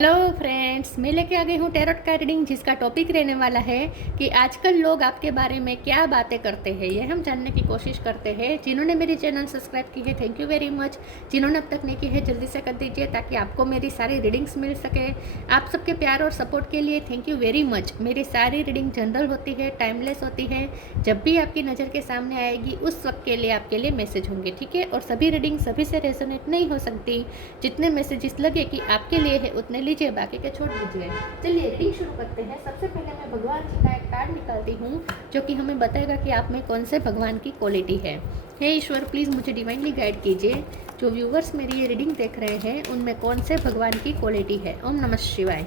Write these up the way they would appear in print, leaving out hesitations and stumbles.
Hello friends, मैं लेके आ गई हूँ टैरोट का रीडिंग, जिसका टॉपिक रहने वाला है कि आजकल लोग आपके बारे में क्या बातें करते हैं। ये हम जानने की कोशिश करते हैं। जिन्होंने मेरी चैनल सब्सक्राइब की है, थैंक यू वेरी मच। जिन्होंने अब तक नहीं की है, जल्दी से कर दीजिए ताकि आपको मेरी सारी रीडिंग्स मिल सके। आप सबके प्यार और सपोर्ट के लिए थैंक यू वेरी मच। मेरी सारी रीडिंग जनरल होती है, टाइमलेस होती है। जब भी आपकी नज़र के सामने आएगी उस वक्त के लिए आपके लिए मैसेज होंगे, ठीक है। और सभी रीडिंग सभी से रेजोनेट नहीं हो सकती। जितने मैसेजेस लगे कि आपके लिए है उतने लीजिए, बाकी के छोड़ दीजिए। चलिए रीडिंग शुरू करते हैं। सबसे पहले मैं भगवान जी का एक कार्ड निकालती हूँ जो कि हमें बताएगा कि आप में कौन से भगवान की क्वालिटी है। हे ईश्वर, प्लीज़ मुझे डिवाइनली गाइड कीजिए। जो व्यूवर्स मेरी ये रीडिंग देख रहे हैं उनमें कौन से भगवान की क्वालिटी है। ओम नमः शिवाय।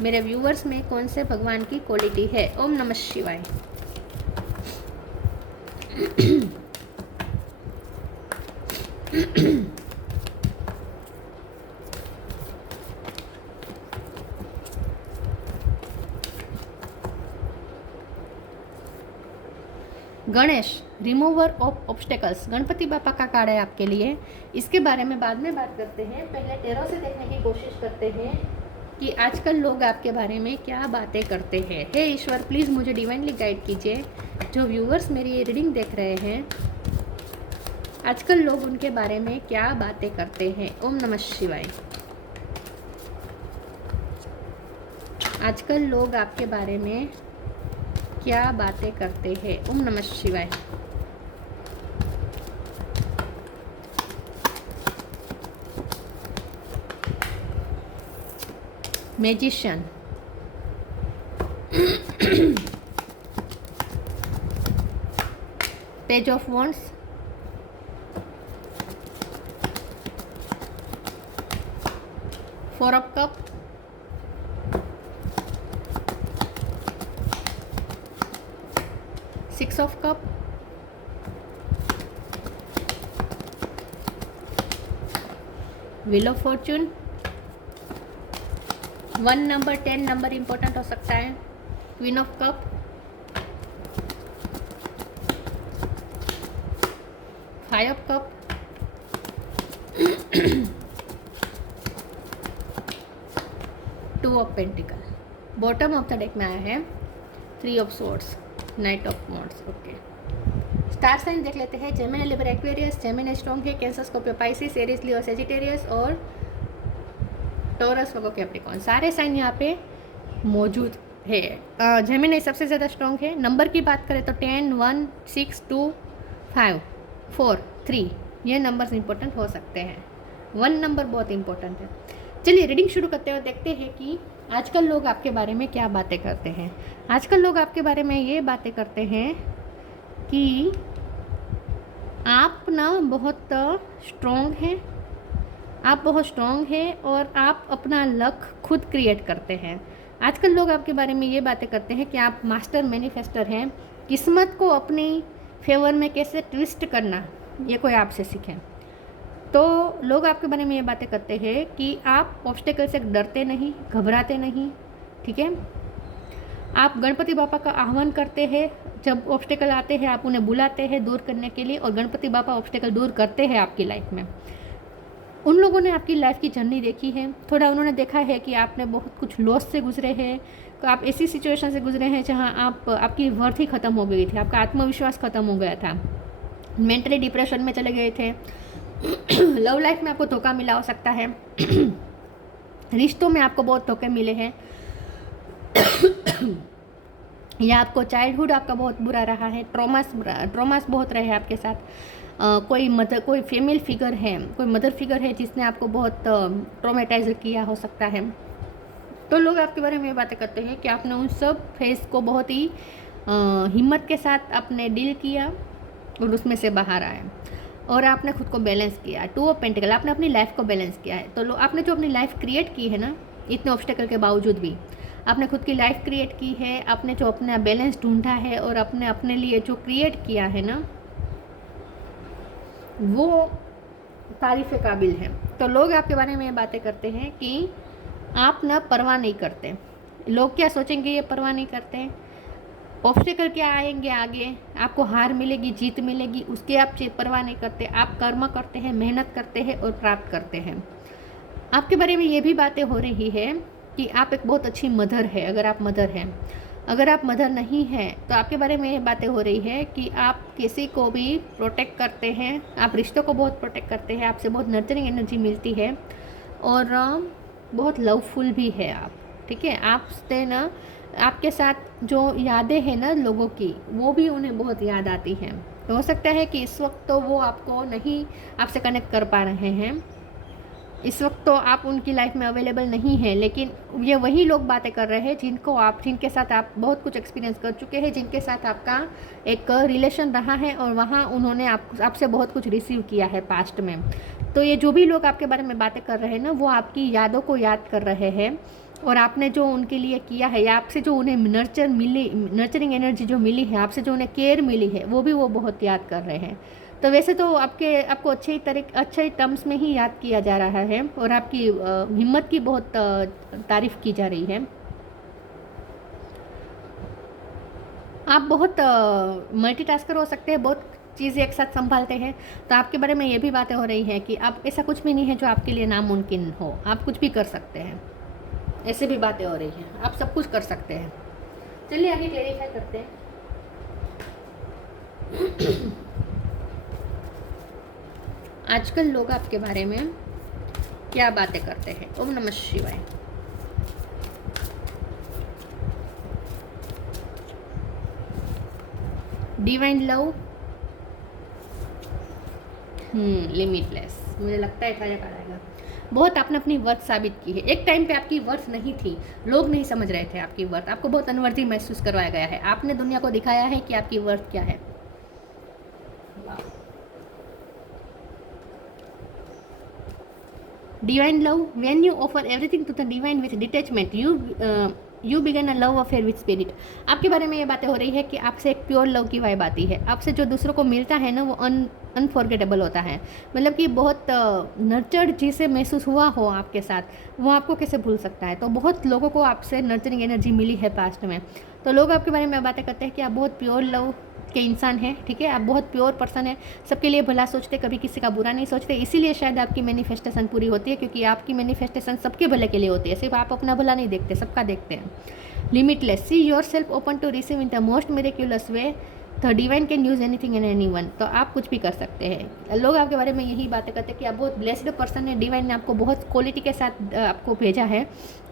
मेरे व्यूवर्स में कौन से भगवान की क्वालिटी है। ओम नमः शिवाय। Ganesh, remover of obstacles. Ganpati बापा का कार्ड है आपके लिए। इसके बारे में बाद में बात करते हैं। पहले टैरो से देखने की कोशिश करते हैं कि आजकल लोग आपके बारे में क्या बातें करते हैं। हे ईश्वर, प्लीज़ मुझे डिवाइनली गाइड कीजिए। जो व्यूवर्स मेरी ये रीडिंग देख रहे हैं, आजकल लोग उनके बारे में क्या बातें करते हैं। ओम नमः शिवाय। आजकल लोग आपके बारे में क्या बातें करते हैं। ओम नमः शिवाय। Magician, page of wands, four of cup, six of cup, wheel of fortune. 1 नंबर 10 नंबर इंपॉर्टेंट हो सकता है। Queen of cup, five of cup, two of pentacle. Bottom of the deck में आया है 3 of swords, knight of wands. Okay, star sign देख लेते हैं। Gemini, Libra, Aquarius. Gemini strong है। Cancer, Scorpio, Pisces, Aries, Leo, Sagittarius और Taurus, Virgo, Capricorn. सारे sign यहाँ पे मौजूद है। जेमिनी सबसे ज़्यादा स्ट्रॉन्ग है। नंबर की बात करें तो 10, 1, 6, 2, 5, 4, 3 ये नंबर्स इंपॉर्टेंट हो सकते हैं। 1 नंबर बहुत इंपॉर्टेंट है। चलिए रीडिंग शुरू करते हुए देखते हैं कि आजकल लोग आपके बारे में क्या बातें करते हैं। आजकल लोग आपके बारे में ये बातें करते हैं कि आप ना बहुत स्ट्रॉन्ग हैं। आप बहुत स्ट्रॉन्ग हैं और आप अपना लक खुद क्रिएट करते हैं। आजकल लोग आपके बारे में ये बातें करते हैं कि आप मास्टर मैनिफेस्टर हैं। किस्मत को अपनी फेवर में कैसे ट्विस्ट करना, ये कोई आपसे सीखे। तो लोग आपके बारे में ये बातें करते हैं कि आप ऑब्स्टेकल से डरते नहीं, घबराते नहीं, ठीक है। आप गणपति बापा का आह्वान करते हैं। जब ऑब्स्टेकल आते हैं आप उन्हें बुलाते हैं दूर करने के लिए, और गणपति बापा ऑब्स्टेकल दूर करते हैं आपकी लाइफ में। उन लोगों ने आपकी लाइफ की जर्नी देखी है। थोड़ा उन्होंने देखा है कि आपने बहुत कुछ लॉस से गुजरे हैं। तो आप ऐसी सिचुएशन से गुजरे हैं जहां आपकी वर्थ ही ख़त्म हो गई थी, आपका आत्मविश्वास ख़त्म हो गया था, मेंटली डिप्रेशन में चले गए थे। लव लाइफ में आपको धोखा मिला हो सकता है। रिश्तों में आपको बहुत धोखे मिले हैं, या आपको चाइल्डहुड आपका बहुत बुरा रहा है। ट्रॉमास बहुत रहे हैं आपके साथ। कोई फीमेल फिगर है, कोई मदर फिगर है जिसने आपको बहुत ट्रोमेटाइज किया हो सकता है। तो लोग आपके बारे में ये बातें करते हैं कि आपने उन सब फेस को बहुत ही हिम्मत के साथ आपने डील किया और उसमें से बाहर आए, और आपने खुद को बैलेंस किया। 2 ऑफ पेंटिकल, आपने अपनी लाइफ को बैलेंस किया है। तो आपने जो अपनी लाइफ क्रिएट की है ना, इतने ऑब्स्टेकल के बावजूद भी आपने खुद की लाइफ क्रिएट की है। आपने जो अपना बैलेंस ढूंढा है और आपने अपने लिए जो क्रिएट किया है ना, वो तारीफ़ काबिल है। तो लोग आपके बारे में ये बातें करते हैं कि आप ना परवाह नहीं करते। लोग क्या सोचेंगे ये परवाह नहीं करते। ऑब्स्टेकल क्या आएंगे आगे, आपको हार मिलेगी, जीत मिलेगी, उसकी आप परवाह नहीं करते। आप कर्म करते हैं, मेहनत करते हैं और प्राप्त करते हैं। आपके बारे में ये भी बातें हो रही है कि आप एक बहुत अच्छी मदर है, अगर आप मदर हैं। अगर आप मदर नहीं हैं तो आपके बारे में ये बातें हो रही है कि आप किसी को भी प्रोटेक्ट करते हैं, आप रिश्तों को बहुत प्रोटेक्ट करते हैं, आपसे बहुत नर्चरिंग एनर्जी मिलती है और बहुत लवफुल भी है आप, ठीक है। आपसे ना, आपके साथ जो यादें हैं ना लोगों की, वो भी उन्हें बहुत याद आती हैं। तो हो सकता है कि इस वक्त तो वो आपको नहीं, आपसे कनेक्ट कर पा रहे हैं, इस वक्त तो आप उनकी लाइफ में अवेलेबल नहीं है, लेकिन ये वही लोग बातें कर रहे हैं जिनके साथ आप बहुत कुछ एक्सपीरियंस कर चुके हैं, जिनके साथ आपका एक रिलेशन रहा है और वहाँ उन्होंने आपसे बहुत कुछ रिसीव किया है पास्ट में। तो ये जो भी लोग आपके बारे में बातें कर रहे हैं ना, वो आपकी यादों को याद कर रहे हैं और आपने जो उनके लिए किया है या आपसे जो उन्हें नर्चरिंग एनर्जी जो मिली है, आपसे जो उन्हें केयर मिली है, वो भी वो बहुत याद कर रहे हैं। तो वैसे तो आपको अच्छे टर्म्स में ही याद किया जा रहा है और आपकी हिम्मत की बहुत तारीफ़ की जा रही है। आप बहुत मल्टीटास्कर हो सकते हैं, बहुत चीज़ें एक साथ संभालते हैं। तो आपके बारे में ये भी बातें हो रही हैं कि आप ऐसा कुछ भी नहीं है जो आपके लिए नामुमकिन हो, आप कुछ भी कर सकते हैं, ऐसे भी बातें हो रही हैं, आप सब कुछ कर सकते हैं। चलिए आगे क्लेरिफाई करते हैं। आजकल लोग आपके बारे में क्या बातें करते हैं। ओम नमः शिवाय। डिवाइन लव, लिमिटलेस, मुझे लगता है ट्राई कराएगा। बहुत आपने अपनी वर्थ साबित की है। एक टाइम पे आपकी वर्थ नहीं थी, लोग नहीं समझ रहे थे आपकी वर्थ, आपको बहुत अनवर्दी महसूस करवाया गया है। आपने दुनिया को दिखाया है कि आपकी वर्थ क्या है। Divine love, when you offer everything to the divine with detachment, you begin a love affair with spirit। आपके बारे में ये बातें हो रही है कि आपसे एक प्योर लव की वाइब आती है। आपसे जो दूसरों को मिलता है ना, वो अनफॉरगेटेबल होता है। मतलब कि बहुत नर्चर्ड जिसे महसूस हुआ हो आपके साथ, वो आपको कैसे भूल सकता है। तो बहुत लोगों को आपसे नर्चरिंग एनर्जी मिली है पास्ट में। तो लोग आपके बारे में बातें करते हैं कि आप बहुत प्योर लव के इंसान हैं, ठीक है। आप बहुत प्योर पर्सन है, सबके लिए भला सोचते, कभी किसी का बुरा नहीं सोचते। इसीलिए शायद आपकी मैनिफेस्टेशन पूरी होती है, क्योंकि आपकी मैनिफेस्टेशन सबके भले के लिए होती है। सिर्फ आप अपना भला नहीं देखते, सबका देखते हैं। Limitless, see yourself open to receive in the most miraculous way, the divine can use anything and anyone. तो आप कुछ भी कर सकते हैं। लोग आपके बारे में यही बातें करते हैं कि आप बहुत ब्लेस्ड पर्सन है, डिवाइन ने आपको बहुत क्वालिटी के साथ आपको भेजा है।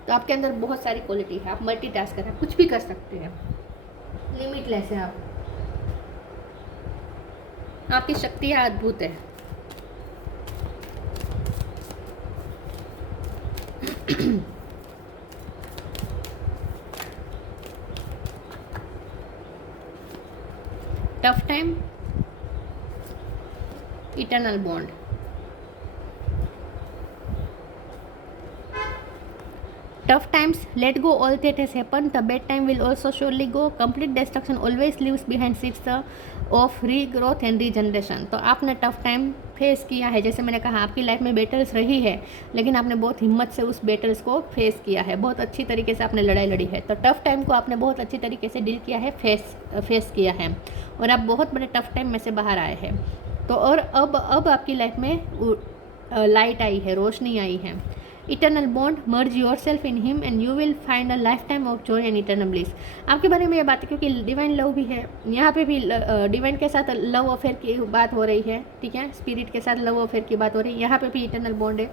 तो आपके अंदर बहुत सारी क्वालिटी है, आप मल्टीटास्कर हैं, कुछ भी कर सकते हैं, लिमिटलेस है आप, आपकी शक्तियाँ अद्भुत है। Tough time, eternal bond. Tough times, let go all that has happened. The bad time will also surely go. Complete destruction always leaves behind seeds of regrowth and regeneration। तो आपने टफ टाइम फेस किया है, जैसे मैंने कहा आपकी life में battles रही है, लेकिन आपने बहुत हिम्मत से उस बैटल्स को फेस किया है, बहुत अच्छी तरीके से आपने लड़ाई लड़ी है। तो टफ टाइम को आपने बहुत अच्छी तरीके से डील किया है, फेस किया है और आप बहुत बड़े टफ टाइम में से बाहर आए हैं। तो और अब आपकी लाइफ में लाइट आई है, रोशनी आई है। Eternal bond, merge your self in him and you will find a life time of Joy and eternal bliss. आपके बारे में ये बात है, क्योंकि डिवाइन लव भी है, यहाँ पे भी डिवाइन के साथ लव अफेयर की बात हो रही है, ठीक है। स्पिरिट के साथ लव अफेयर की बात हो रही है, यहाँ पे भी इटर्नल बॉन्ड है।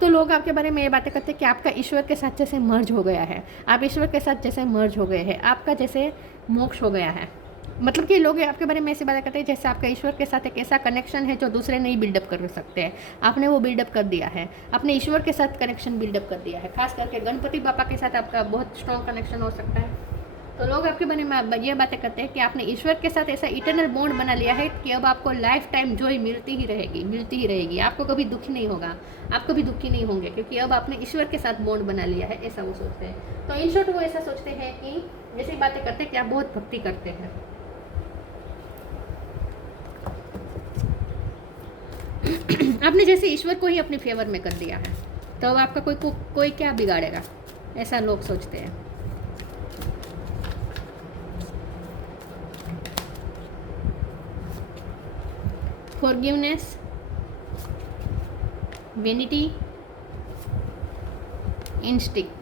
तो लोग आपके बारे में ये बातें करते हैं कि आपका ईश्वर के साथ जैसे मर्ज हो गया है, आप ईश्वर के साथ जैसे मर्ज हो गए हैं, आपका जैसे मोक्ष हो गया है। मतलब कि लोग आपके बारे में ऐसी बातें करते हैं जैसे आपका ईश्वर के साथ एक ऐसा कनेक्शन है जो दूसरे नहीं बिल्डअप कर सकते हैं, आपने वो बिल्डअप कर दिया है, अपने ईश्वर के साथ कनेक्शन बिल्डअप कर दिया है। खास करके गणपति बापा के साथ आपका बहुत स्ट्रॉन्ग कनेक्शन हो सकता है। तो लोग आपके बारे में ये बातें करते हैं कि आपने ईश्वर के साथ ऐसा इटर्नल बॉन्ड बना लिया है कि अब आपको लाइफ टाइम जॉय मिलती ही रहेगी, आपको कभी दुख नहीं होगा, आप कभी दुखी नहीं होंगे, क्योंकि अब आपने ईश्वर के साथ बॉन्ड बना लिया है, ऐसा वो सोचते हैं। तो इन शॉर्ट वो ऐसा सोचते हैं कि ऐसी बातें करते हैं कि आप बहुत भक्ति करते हैं। आपने जैसे ईश्वर को ही अपने फेवर में कर दिया है, तो अब आपका कोई क्या बिगाड़ेगा, ऐसा लोग सोचते हैं। Forgiveness, vanity, instinct,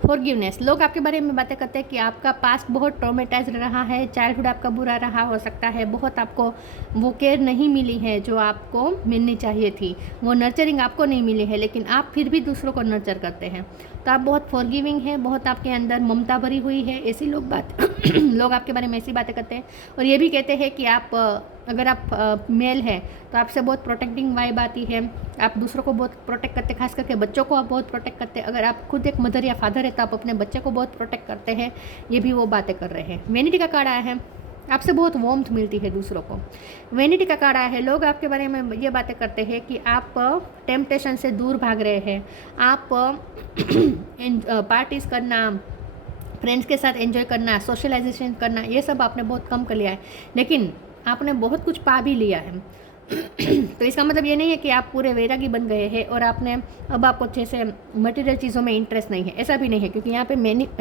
forgiveness. लोग आपके बारे में बातें करते हैं कि आपका पास्ट बहुत ट्रॉमेटाइज्ड रहा है, चाइल्डहुड आपका बुरा रहा हो सकता है, बहुत आपको वो केयर नहीं मिली है जो आपको मिलनी चाहिए थी, वो नर्चरिंग आपको नहीं मिली है, लेकिन आप फिर भी दूसरों को नर्चर करते हैं। तो आप बहुत फॉरगिविंग हैं, बहुत आपके अंदर ममता भरी हुई है, ऐसी लोग लोग आपके बारे में ऐसी बातें करते हैं। और ये भी कहते हैं कि आप अगर आप मेल है तो आपसे बहुत प्रोटेक्टिंग वाइब आती है, आप दूसरों को बहुत प्रोटेक्ट करते हैं, खास करके बच्चों को आप बहुत प्रोटेक्ट करते हैं। अगर आप खुद एक मदर या फादर है तो आप अपने बच्चे को बहुत प्रोटेक्ट करते हैं, ये भी वो बातें कर रहे हैं। वेनिटी का कार्ड आया है, आपसे बहुत वार्मथ मिलती है दूसरों को। वेनिटी का कार्ड आया है, लोग आपके बारे में ये बातें करते हैं कि आप टेम्पटेशन से दूर भाग रहे हैं, आप पार्टीज़ करना, फ्रेंड्स के साथ एंजॉय करना, सोशलाइजेशन करना, ये सब आपने बहुत कम कर लिया है, लेकिन आपने बहुत कुछ पा भी लिया है। तो इसका मतलब ये नहीं है कि आप पूरे वैरागी बन गए हैं और आपने अब आपको जैसे मटेरियल चीज़ों में इंटरेस्ट नहीं है, ऐसा भी नहीं है। क्योंकि यहाँ पे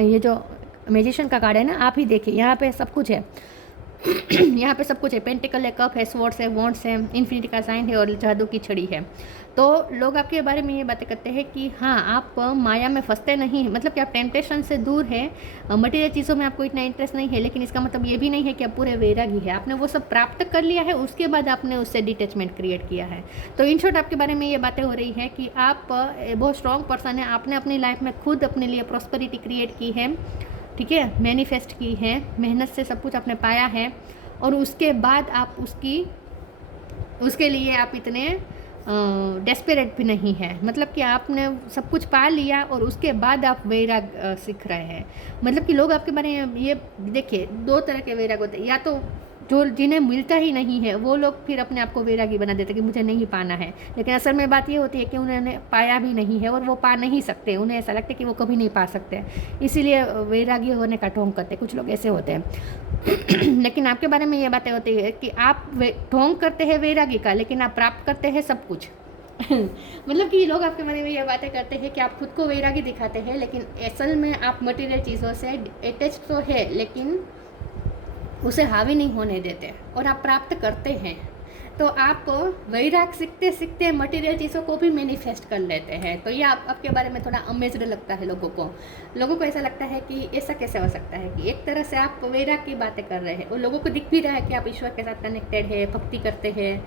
ये जो मैजिशियन का कार्ड है ना, आप ही देखिए यहाँ पे सब कुछ है। यहाँ पे सब कुछ है, पेंटिकल है, कप है, स्वॉर्ड्स है, वॉन्ड्स है, इन्फिनिटी का साइन है और जादू की छड़ी है। तो लोग आपके बारे में ये बातें करते हैं कि हाँ, आप माया में फंसते नहीं हैं, मतलब कि आप टेम्पटेशन से दूर है, मटेरियल चीज़ों में आपको इतना इंटरेस्ट नहीं है, लेकिन इसका मतलब ये भी नहीं है कि आप पूरे वैरागी है। आपने वो सब प्राप्त कर लिया है, उसके बाद आपने उससे डिटैचमेंट क्रिएट किया है। तो इन शॉर्ट आपके बारे में ये बातें हो रही है कि आप बहुत स्ट्रॉन्ग पर्सन है, आपने अपनी लाइफ में खुद अपने लिए प्रॉस्पेरिटी क्रिएट की है, ठीक है, मैनिफेस्ट की है, मेहनत से सब कुछ आपने पाया है, और उसके बाद आप उसके लिए आप इतने डेस्परेट भी नहीं है। मतलब कि आपने सब कुछ पा लिया और उसके बाद आप वैराग सीख रहे हैं। मतलब कि लोग आपके बारे में ये देखिए, दो तरह के वैराग होते हैं, या तो जो जिन्हें मिलता ही नहीं है वो लोग फिर अपने आप को वैरागी बना देते कि मुझे नहीं पाना है, लेकिन असल में बात ये होती है कि उन्होंने पाया भी नहीं है और वो पा नहीं सकते, उन्हें ऐसा लगता है कि वो कभी नहीं पा सकते, इसीलिए वैरागी होने का ढोंग करते, कुछ लोग ऐसे होते हैं। लेकिन आपके बारे में ये बातें होती है कि आप ढोंग करते हैं वैरागी का, लेकिन आप प्राप्त करते हैं सब कुछ। मतलब कि लोग आपके बारे में ये बातें करते हैं कि आप खुद को वैरागी दिखाते हैं, लेकिन असल में आप मटेरियल चीज़ों से अटैच तो है, लेकिन उसे हावी नहीं होने देते और आप प्राप्त करते हैं। तो आप वैराग सीखते सीखते मटेरियल चीज़ों को भी मैनिफेस्ट कर लेते हैं। तो ये आपके बारे में थोड़ा अमेज्ड लगता है लोगों को ऐसा लगता है कि ऐसा कैसे हो सकता है कि एक तरह से आप वैराग की बातें कर रहे हैं और लोगों को दिख भी रहा है कि आप ईश्वर के साथ कनेक्टेड है, भक्ति करते हैं,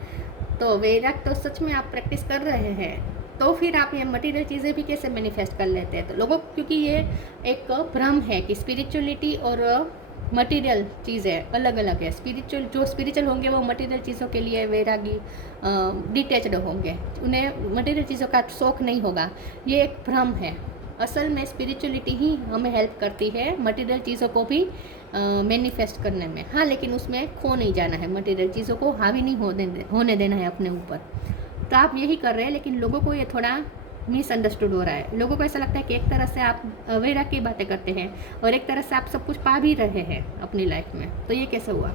तो वैराग तो सच में आप प्रैक्टिस कर रहे हैं, तो फिर आप ये मटेरियल चीज़ें भी कैसे मैनिफेस्ट कर लेते हैं। तो लोगों, क्योंकि ये एक भ्रम है कि स्पिरिचुअलिटी और मटेरियल चीज़ें अलग अलग है। जो स्पिरिचुअल होंगे वो मटेरियल चीज़ों के लिए वैरागी डिटैच्ड होंगे, उन्हें मटेरियल चीज़ों का शौक नहीं होगा, ये एक भ्रम है। असल में स्पिरिचुअलिटी ही हमें हेल्प करती है मटेरियल चीज़ों को भी मैनिफेस्ट करने में। हाँ, लेकिन उसमें खो नहीं जाना है, मटेरियल चीज़ों को हावी नहीं होने देना है अपने ऊपर। तो आप यही कर रहे हैं, लेकिन लोगों को ये थोड़ा मिसअंडरस्टूड हो रहा है। लोगों को ऐसा लगता है कि एक तरह से आप वैराग की बातें करते हैं और एक तरह से आप सब कुछ पा भी रहे हैं अपनी लाइफ में, तो ये कैसे हुआ।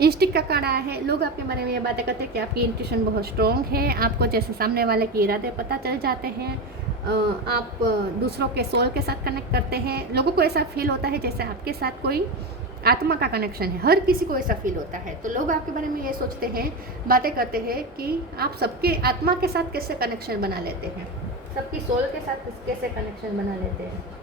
इंस्टिंक्ट का कार्ड आया है, लोग आपके बारे में ये बातें करते हैं कि आपकी इंट्यूशन बहुत स्ट्रॉन्ग है, आपको जैसे सामने वाले के इरादे पता चल जाते हैं, आप दूसरों के सोल के साथ कनेक्ट करते हैं। लोगों को ऐसा फील होता है जैसे आपके साथ कोई आत्मा का कनेक्शन है, हर किसी को ऐसा फील होता है। तो लोग आपके बारे में ये सोचते हैं, बातें करते हैं कि आप सबके आत्मा के साथ कैसे कनेक्शन बना लेते हैं, सबकी सोल के साथ कैसे कनेक्शन बना लेते हैं।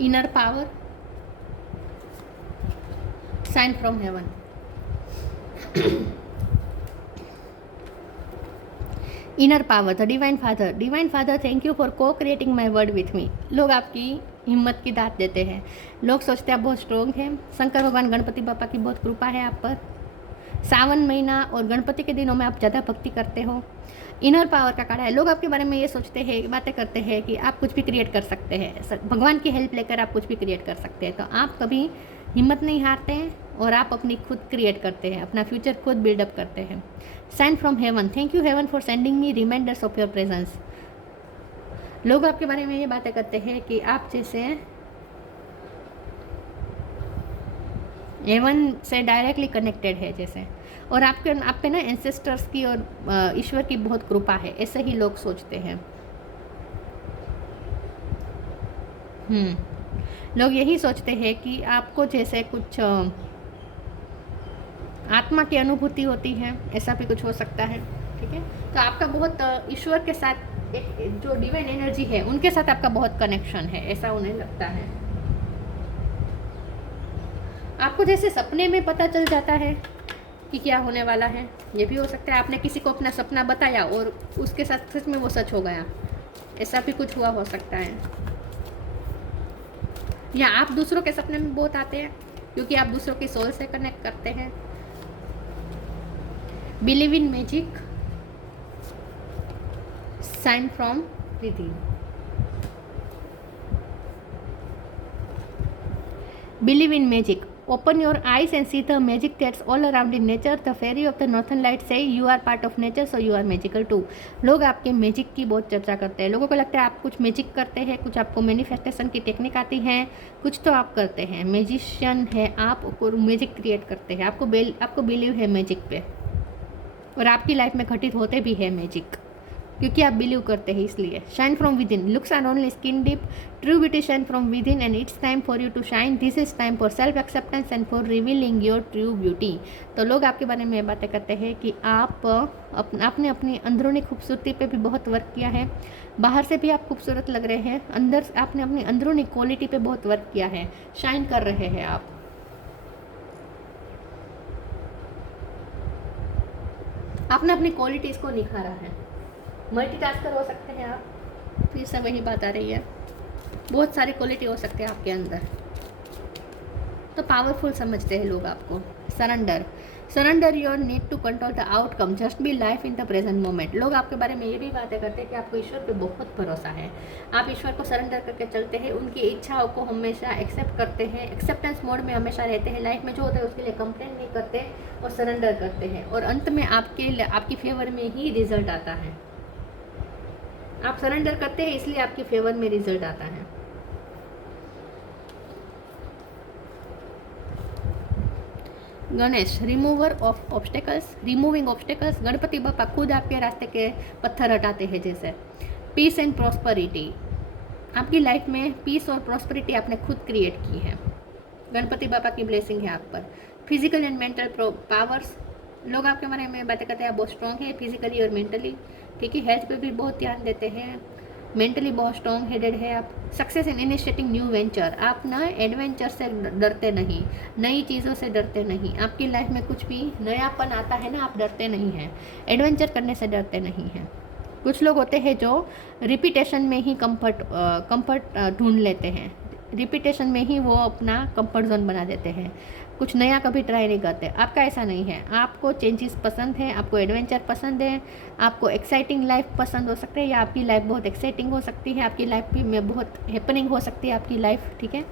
Inner power, sign from heaven. Inner power, the divine father. Divine father, thank you for को creating my word with me. लोग आपकी हिम्मत की दात देते हैं, लोग सोचते हैं आप बहुत स्ट्रोंग हैं। शंकर भगवान गणपति बापा की बहुत कृपा है आप पर। सावन महीना और गणपति के दिनों में आप ज़्यादा भक्ति करते हो। इनर पावर का कार्ड है, लोग आपके बारे में ये सोचते हैं, बातें करते हैं कि आप कुछ भी क्रिएट कर सकते हैं, भगवान की हेल्प लेकर आप कुछ भी क्रिएट कर सकते हैं। तो आप कभी हिम्मत नहीं हारते हैं और आप अपनी खुद क्रिएट करते हैं, अपना फ्यूचर खुद बिल्डअप करते हैं। Sign from heaven, thank you heaven for sending me reminders of your presence. लोग आपके बारे में ये बातें करते हैं कि आप जैसे हेवन से डायरेक्टली कनेक्टेड है जैसे, और आपके आप पे ना एंसेस्टर्स की और ईश्वर की बहुत कृपा है, ऐसे ही लोग सोचते हैं। लोग यही सोचते हैं कि आपको जैसे कुछ आत्मा की अनुभूति होती है, ऐसा भी कुछ हो सकता है। ठीक है, तो आपका बहुत ईश्वर के साथ एक जो डिवाइन एनर्जी है उनके साथ आपका बहुत कनेक्शन है, ऐसा उन्हें लगता है। आपको जैसे सपने में पता चल जाता है कि क्या होने वाला है, ये भी हो सकता है। आपने किसी को अपना सपना बताया और उसके साथ सच में वो सच हो गया, ऐसा भी कुछ हुआ हो सकता है। या आप दूसरों के सपने में बहुत आते हैं क्योंकि आप दूसरों की सोल से कनेक्ट करते हैं। Believe in magic, sign from within. Believe in magic. Open your eyes and see the magic that's all around in nature. The fairy of the northern light say you are part of nature, so you are magical too. लोग आपके magic की बहुत चर्चा करते हैं। लोगों को लगता है आप कुछ मैजिक करते हैं, कुछ आपको मैनिफेस्टेशन की टेक्निक आती है, कुछ तो आप करते हैं, मैजिशियन है आप, मैजिक क्रिएट करते हैं। आपको बिलीव है मैजिक पे, और आपकी लाइफ में घटित होते भी है मैजिक, क्योंकि आप बिलीव करते हैं इसलिए। Shine from within, looks are only skin deep, true beauty shine from within and it's time for you to shine. This is time for self acceptance and for revealing your true beauty. तो लोग आपके बारे में बातें करते हैं कि आपने अपनी अंदरूनी खूबसूरती पे भी बहुत वर्क किया है, बाहर से भी आप खूबसूरत लग रहे हैं, अंदर आपने अपनी अंदरूनी क्वालिटी पे बहुत वर्क किया है, शाइन कर रहे हैं आप। आपने अपनी क्वालिटीज़ को निखारा है। मल्टीटास्कर हो सकते हैं आप, फिर से वही बात आ रही है, बहुत सारी क्वालिटी हो सकते हैं आपके अंदर। तो पावरफुल समझते हैं लोग आपको। Surrender your need to control the outcome, just be life in the present moment. लोग आपके बारे में ये भी बातें करते हैं कि आपको ईश्वर पे बहुत भरोसा है, आप ईश्वर को सरेंडर करके चलते हैं, उनकी इच्छाओं को हमेशा एक्सेप्ट करते हैं, एक्सेप्टेंस मोड में हमेशा रहते हैं। लाइफ में जो होता है उसके लिए कंप्लेन नहीं करते और सरेंडर करते हैं, और अंत में आपकी फेवर में ही रिजल्ट आता है। आप सरेंडर करते हैं इसलिए आपके फेवर में रिजल्ट आता है। Ganesh, remover of obstacles, removing obstacles. Ganpati बापा खुद आपके रास्ते के पत्थर हटाते हैं जैसे। पीस एंड प्रॉस्पेरिटी, आपकी लाइफ में पीस और प्रॉस्पेरिटी आपने खुद क्रिएट की है, गणपति बापा की ब्लेसिंग है आप पर। फिजिकल एंड मेंटल पावर्स, लोग आपके बारे में बातें करते हैं आप बहुत स्ट्रॉन्ग है फिजिकली और मेंटली। ठीक है, हेल्थ पे भी बहुत ध्यान देते हैं, मेंटली बहुत स्ट्रॉन्ग हेडेड है आप। Success in initiating new venture, आप ना एडवेंचर से डरते नहीं, नई चीज़ों से डरते नहीं। आपकी लाइफ में कुछ भी नयापन आता है ना, आप डरते नहीं हैं, एडवेंचर करने से डरते नहीं हैं। कुछ लोग होते हैं जो रिपीटेशन में ही कंफर्ट ढूंढ लेते हैं, रिपीटेशन में ही वो अपना कंफर्ट जोन बना देते हैं, कुछ नया कभी ट्राई नहीं करते। आपका ऐसा नहीं है, आपको चेंजेस पसंद है, आपको एडवेंचर पसंद है, आपको एक्साइटिंग लाइफ पसंद हो सकता है, या आपकी लाइफ बहुत एक्साइटिंग हो सकती है, आपकी लाइफ भी में बहुत हैपनिंग हो सकती है आपकी लाइफ। ठीक है,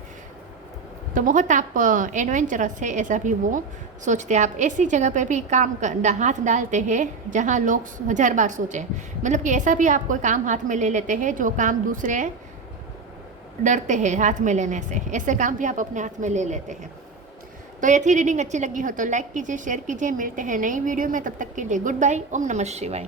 तो बहुत आप एडवेंचरस है, ऐसा भी वो सोचते हैं। आप ऐसी जगह पे भी हाथ डालते हैं जहाँ लोग 1000 बार सोचें, मतलब कि ऐसा भी आप कोई काम हाथ में ले लेते हैं जो काम दूसरे डरते हैं हाथ में लेने से, ऐसे काम भी आप अपने हाथ में ले लेते हैं। तो ये थी रीडिंग, अच्छी लगी हो तो लाइक कीजिए, शेयर कीजिए। मिलते हैं नई वीडियो में, तब तक के लिए गुड बाय। ओम नमः शिवाय।